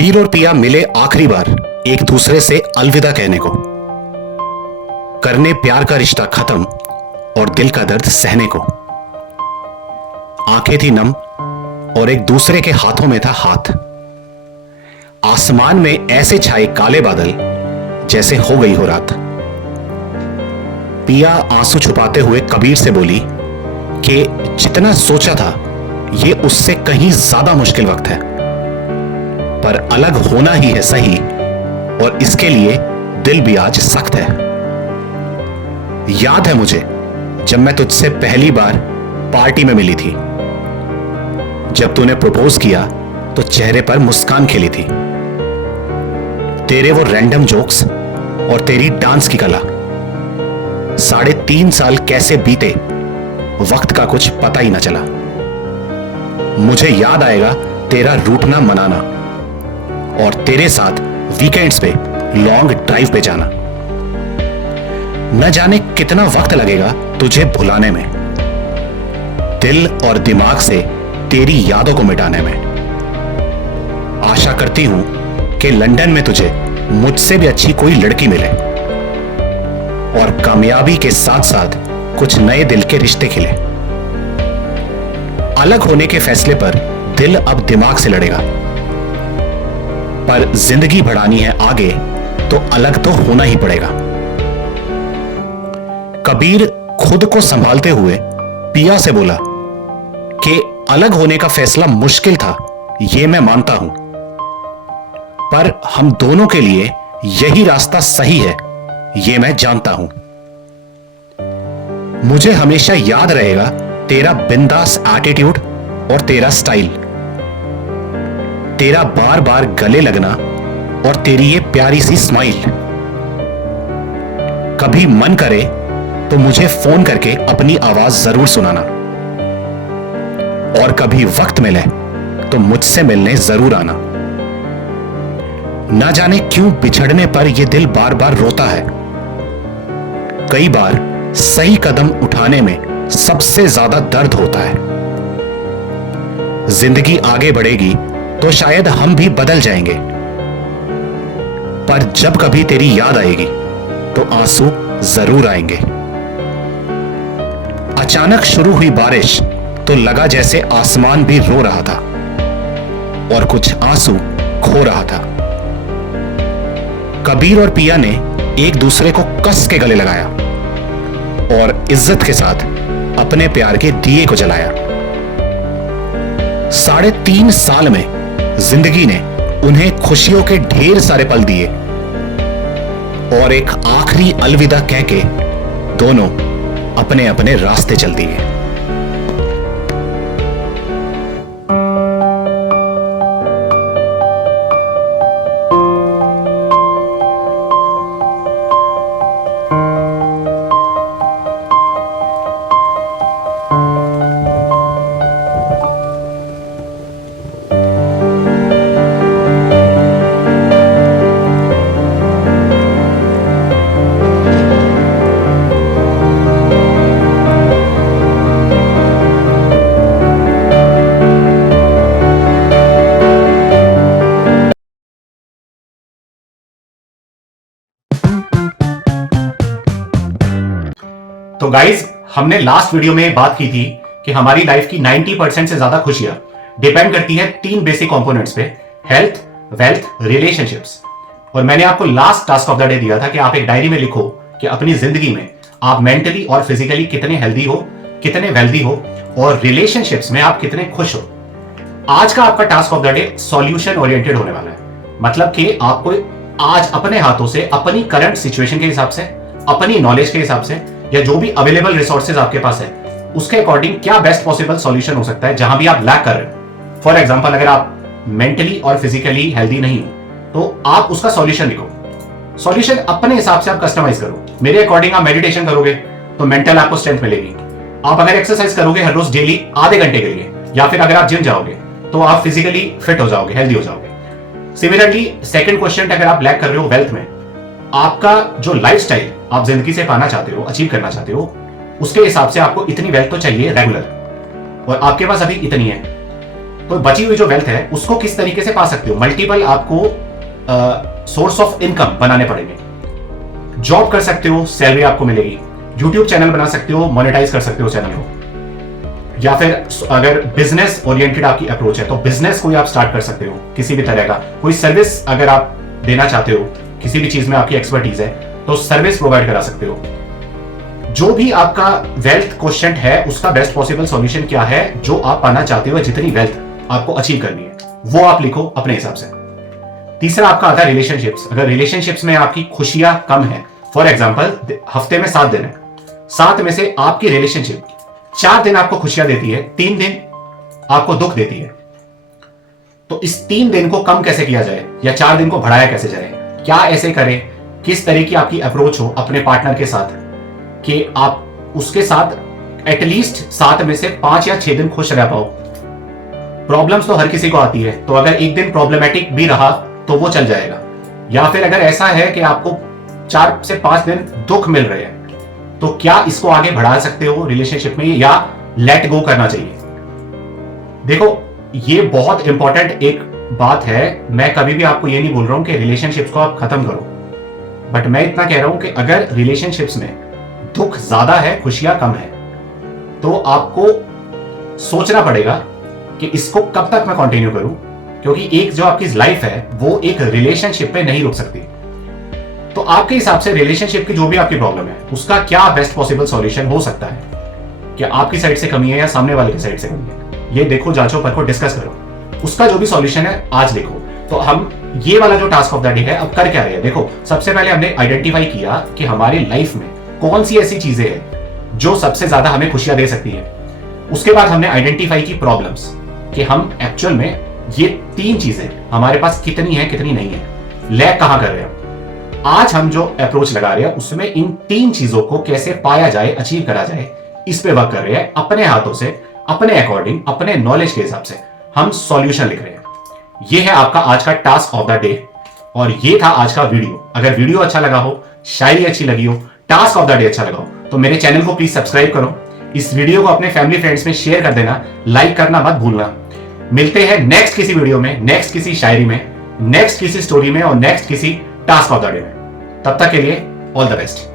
कबीर और पिया मिले आखिरी बार एक दूसरे से अलविदा कहने को, करने प्यार का रिश्ता खत्म और दिल का दर्द सहने को। आंखें थी नम और एक दूसरे के हाथों में था हाथ। आसमान में ऐसे छाए काले बादल जैसे हो गई हो रात। पिया आंसू छुपाते हुए कबीर से बोली कि जितना सोचा था ये उससे कहीं ज्यादा मुश्किल वक्त है, पर अलग होना ही है सही और इसके लिए दिल भी आज सख्त है। याद है मुझे जब मैं तुझसे पहली बार पार्टी में मिली थी, जब तूने प्रपोज किया तो चेहरे पर मुस्कान खिली थी। तेरे वो रैंडम जोक्स और तेरी डांस की कला, 3.5 साल कैसे बीते वक्त का कुछ पता ही ना चला। मुझे याद आएगा तेरा रूठना मनाना और तेरे साथ वीकेंड्स पे लॉन्ग ड्राइव पे जाना। न जाने कितना वक्त लगेगा तुझे भुलाने में, दिल और दिमाग से तेरी यादों को मिटाने में। आशा करती हूं कि लंदन में तुझे मुझसे भी अच्छी कोई लड़की मिले और कामयाबी के साथ साथ कुछ नए दिल के रिश्ते खिले। अलग होने के फैसले पर दिल अब दिमाग से लड़ेगा, पर जिंदगी बढ़ानी है आगे तो अलग तो होना ही पड़ेगा। कबीर खुद को संभालते हुए पिया से बोला कि अलग होने का फैसला मुश्किल था, यह मैं मानता हूं, पर हम दोनों के लिए यही रास्ता सही है, यह मैं जानता हूं। मुझे हमेशा याद रहेगा तेरा बिंदास एटीट्यूड और तेरा स्टाइल, तेरा बार बार गले लगना और तेरी ये प्यारी सी स्माइल। कभी मन करे तो मुझे फोन करके अपनी आवाज जरूर सुनाना और कभी वक्त मिले तो मुझसे मिलने जरूर आना। ना जाने क्यों बिछड़ने पर यह दिल बार बार रोता है। कई बार सही कदम उठाने में सबसे ज्यादा दर्द होता है। जिंदगी आगे बढ़ेगी तो शायद हम भी बदल जाएंगे, पर जब कभी तेरी याद आएगी तो आंसू जरूर आएंगे। अचानक शुरू हुई बारिश तो लगा जैसे आसमान भी रो रहा था और कुछ आंसू खो रहा था। कबीर और पिया ने एक दूसरे को कस के गले लगाया और इज्जत के साथ अपने प्यार के दिए को जलाया। 3.5 साल में जिंदगी ने उन्हें खुशियों के ढेर सारे पल दिए और एक आखिरी अलविदा कह के दोनों अपने अपने रास्ते चल दिए। तो गाइज, हमने लास्ट वीडियो में बात की थी कि हमारी लाइफ की 90% से ज्यादा खुशियां डिपेंड करती है 3 बेसिक कंपोनेंट्स पे, हेल्थ, वेल्थ, रिलेशनशिप्स। और मैंने आपको last task of the day दिया था कि आप एक डायरी में लिखो कि अपनी जिंदगी में आप मेंटली और फिजिकली कितने हेल्दी हो, कितने वेल्दी हो और रिलेशनशिप्स में आप कितने खुश हो। आज का आपका task of the day solution oriented होने वाला है। मतलब कि आपको आज अपने हाथों से अपनी करंट सिचुएशन के हिसाब से, अपनी नॉलेज के हिसाब से या जो भी अवेलेबल रिसोर्सेज आपके पास है उसके अकॉर्डिंग क्या बेस्ट पॉसिबल सॉल्यूशन हो सकता है जहां भी आप लैक कर रहे हो। फॉर एग्जांपल, अगर आप मेंटली और फिजिकली हेल्दी नहीं हो तो आप उसका सॉल्यूशन लिखो। सॉल्यूशन अपने हिसाब से आप कस्टमाइज करो। मेरे अकॉर्डिंग आप मेडिटेशन करोगे तो मेंटल आपको स्ट्रेंथ मिलेगी। आप अगर एक्सरसाइज करोगे हर रोज डेली आधे घंटे के लिए, या फिर अगर आप जिम जाओगे तो आप फिजिकली फिट हो जाओगे, हेल्दी हो जाओगे। सिमिलरली सेकंड क्वेश्चन, अगर आप लैक कर रहे हो वेल्थ में, आपका जो लाइफस्टाइल आप जिंदगी से पाना चाहते हो, अचीव करना चाहते हो, उसके हिसाब से आपको इतनी वेल्थ तो चाहिए रेगुलर, और आपके पास अभी इतनी है। तो बची हुई जो वेल्थ है उसको किस तरीके से पा सकते हो, मल्टीपल आपको सोर्स ऑफ इनकम बनाने पड़ेंगे। जॉब कर सकते हो, सैलरी आपको मिलेगी, यूट्यूब चैनल बना सकते हो, मोनेटाइज कर सकते हो चैनल को, या फिर अगर बिजनेस ओरिएंटेड आपकी अप्रोच है तो बिजनेस कोई आप स्टार्ट कर सकते हो, किसी भी तरह का कोई सर्विस अगर आप देना चाहते हो, किसी भी चीज में आपकी एक्सपर्टीज है तो सर्विस प्रोवाइड करा सकते हो। जो भी आपका वेल्थ क्वेश्चन है उसका बेस्ट पॉसिबल सॉल्यूशन क्या है जो आप पाना चाहते हो, जितनी वेल्थ आपको अचीव करनी है वो आप लिखो अपने हिसाब से। तीसरा आपका आता है रिलेशनशिप्स। अगर रिलेशनशिप्स में आपकी खुशियां कम है, फॉर एग्जांपल हफ्ते में 7 दिन है, 7 में से आपकी रिलेशनशिप 4 दिन आपको खुशियां देती है, 3 दिन आपको दुख देती है, तो इस 3 दिन को कम कैसे किया जाए या 4 दिन को बढ़ाया कैसे जाए, क्या ऐसे करें, किस तरह की आपकी अप्रोच हो अपने पार्टनर के साथ कि आप उसके साथ एटलीस्ट 7 में से 5 या 6 दिन खुश रह पाओ। प्रॉब्लम्स तो हर किसी को आती है, तो अगर एक दिन प्रॉब्लमेटिक भी रहा तो वो चल जाएगा, या फिर अगर ऐसा है कि आपको 4 से 5 दिन दुख मिल रहे हैं तो क्या इसको आगे बढ़ा सकते हो रिलेशनशिप में या लेट गो करना चाहिए। देखो ये बहुत इंपॉर्टेंट एक बात है, मैं कभी भी आपको ये नहीं बोल रहा हूं कि रिलेशनशिप्स को आप खत्म करो, बट मैं इतना कह रहा हूं कि अगर रिलेशनशिप्स में दुख ज्यादा है, खुशियां कम है, तो आपको सोचना पड़ेगा कि इसको कब तक मैं कंटिन्यू करूं, क्योंकि एक जो आपकी लाइफ है वो एक रिलेशनशिप पे नहीं रुक सकती। तो आपके हिसाब से रिलेशनशिप की जो भी आपकी प्रॉब्लम है उसका क्या बेस्ट पॉसिबल सॉल्यूशन हो सकता है, क्या आपकी साइड से कमी है या सामने वाले की साइड से कमी है, ये देखो, जांचो, परखो, डिस्कस करो, उसका जो भी सॉल्यूशन है आज देखो। तो हम ये वाला जो टास्क ऑफ द डे है अब कर क्या रहे हैं, देखो सबसे पहले हमने आइडेंटिफाई किया कि हमारी लाइफ में कौन सी ऐसी चीजें हैं जो सबसे ज्यादा हमें खुशियां दे सकती है। उसके बाद हमने आइडेंटिफाई की प्रॉब्लम्स कि हम एक्चुअल में ये 3 चीजें हमारे पास कितनी है कितनी नहीं है, लैक कहां कर रहे हैं। आज हम जो अप्रोच लगा रहे हैं उसमें इन 3 चीजों को कैसे पाया जाए, अचीव करा जाए, इस पे वर्क कर रहे हैं अपने हाथों से, अपने अकॉर्डिंग, अपने नॉलेज के हिसाब से हम सॉल्यूशन लिख रहे हैं। ये है आपका आज का टास्क ऑफ द डे और ये था आज का वीडियो। अगर वीडियो अच्छा लगा हो, शायरी अच्छी लगी हो, टास्क ऑफ द डे अच्छा लगा हो तो मेरे चैनल को प्लीज सब्सक्राइब करो, इस वीडियो को अपने फैमिली फ्रेंड्स में शेयर कर देना, लाइक करना मत भूलना। मिलते हैं नेक्स्ट किसी वीडियो में, नेक्स्ट किसी शायरी में, नेक्स्ट किसी स्टोरी में और नेक्स्ट किसी टास्क ऑफ द डे में। तब तक के लिए ऑल द बेस्ट।